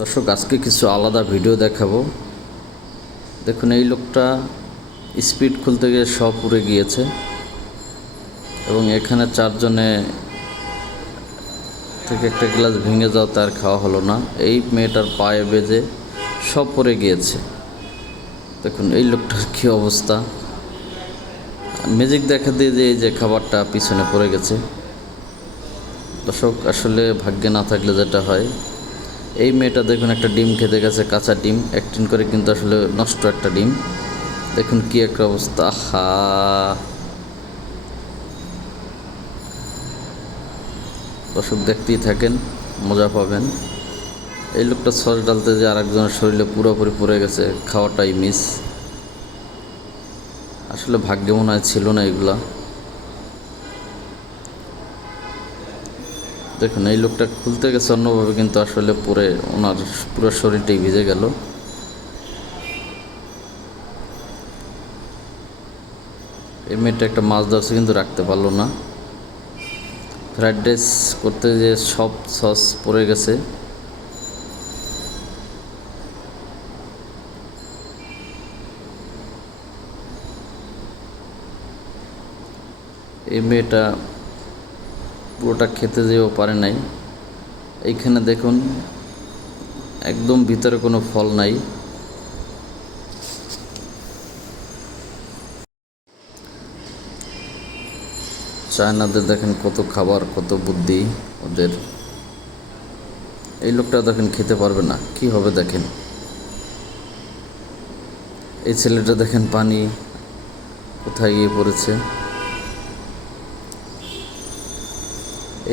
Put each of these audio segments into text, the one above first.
দর্শক আজকে কিছু আলাদা ভিডিও দেখাবো। দেখুন এই লোকটা স্পিড খুলতে গিয়ে সব পুড়ে গিয়েছে এবং এখানে চারজনে থেকে একটা গ্লাস ভেঙে যাও তার খাওয়া হলো না। এই মেয়েটার পায়ে বেজে সব পড়ে গিয়েছে। দেখুন এই লোকটার কী অবস্থা। ম্যাজিক দেখা দিয়ে যে এই যে খাবারটা পিছনে পড়ে গেছে। দর্শক আসলে ভাগ্যে না থাকলে যেটা হয়, এই মেয়েটা দেখুন একটা ডিম খেতে গেছে, কাঁচা ডিম একটিন করে, কিন্তু আসলে নষ্ট একটা ডিম। দেখুন কি একটা অবস্থা। হা, দর্শক দেখতেই থাকেন, মজা পাবেন। এই লোকটা সস ডালতে যে আরেকজনের শরীরে পুরোপুরি পড়ে গেছে, খাওয়াটাই মিস। আসলে ভাগ্যে মনে হয় ছিল না এগুলা। দেখুন এই লোকটা খুলতে গেছে অন্যভাবে, কিন্তু আসলে পরে ওনার পুরো শরীরটাই ভিজে গেল। এই মেয়েটা একটা মাছ ধরছে কিন্তু রাখতে পারলো না। ফ্রাইড রাইস করতে যে সব সস পড়ে গেছে। এই মেয়েটা পুরোটা খেতে যেও পারে নাই। এইখানে দেখুন একদম ভিতরে কোনো ফল নাই। চায়নাদের দেখেন কত খাবার, কত বুদ্ধি ওদের। এই লোকটা দেখেন খেতে পারবে না, কি হবে দেখেন। এই ছেলেটা দেখেন পানি কোথায় গিয়ে পড়েছে।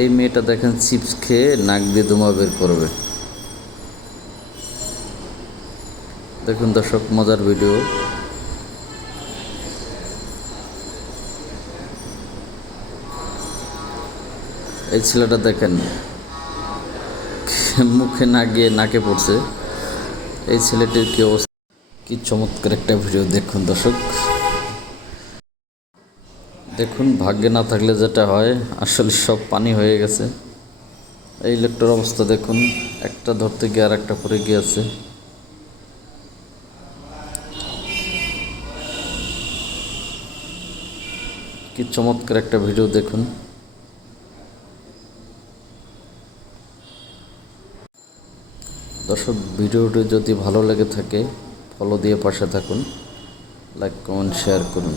এই মেয়েটা দেখেন চিপস খেয়ে নাক দিয়ে ধোঁয়া বের করবে। দেখুন দর্শক মজার ভিডিও। এই ছেলেটা দেখেন মুখে না গিয়ে নাকে পড়ছে। এই ছেলেটির কি অবস্থা, কি চমৎকার একটা ভিডিও। দেখুন দর্শক, দেখুন ভাগ্যে না থাকলে যেটা হয়, আসলে সব পানি হয়ে গেছে। এই লোকটার অবস্থা দেখুন, একটা ধরতে গিয়ে আর একটা পড়ে গিয়েছে। কি চমৎকার একটা ভিডিও দেখুন। দর্শক ভিডিওটি যদি ভালো লেগে থাকে ফলো দিয়ে পাশে থাকুন, লাইক কমেন্ট শেয়ার করুন।